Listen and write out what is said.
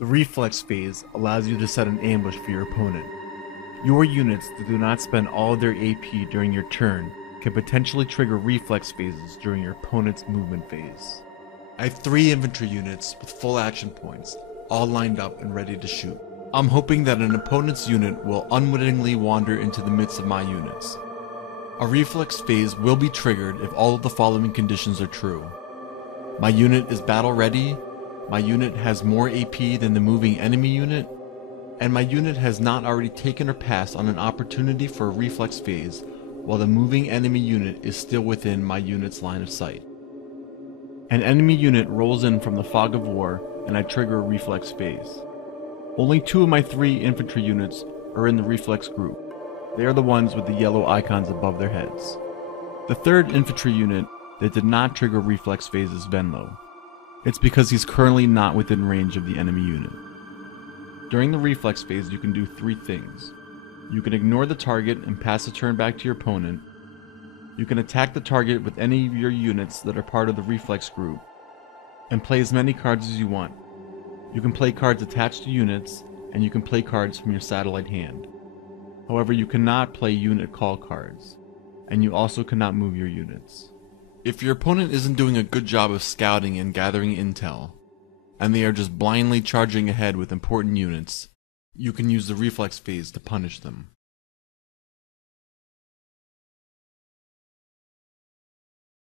The Reflex phase allows you to set an ambush for your opponent. Your units that do not spend all of their AP during your turn can potentially trigger Reflex phases during your opponent's movement phase. I have 3 infantry units with full action points, all lined up and ready to shoot. I'm hoping that an opponent's unit will unwittingly wander into the midst of my units. A Reflex phase will be triggered if all of the following conditions are true. My unit is battle ready, my unit has more AP than the moving enemy unit, and my unit has not already taken or passed on an opportunity for a Reflex phase while the moving enemy unit is still within my unit's line of sight. An enemy unit rolls in from the fog of war and I trigger a Reflex phase. Only 2 of my 3 infantry units are in the Reflex group. They are the ones with the yellow icons above their heads. The 3rd infantry unit that did not trigger Reflex phase is Venlo. It's because he's currently not within range of the enemy unit. During the Reflex phase you can do 3 things. You can ignore the target and pass the turn back to your opponent. You can attack the target with any of your units that are part of the Reflex group, and play as many cards as you want. You can play cards attached to units, and you can play cards from your satellite hand. However, you cannot play unit call cards, and you also cannot move your units. If your opponent isn't doing a good job of scouting and gathering intel, and they are just blindly charging ahead with important units, you can use the Reflex phase to punish them.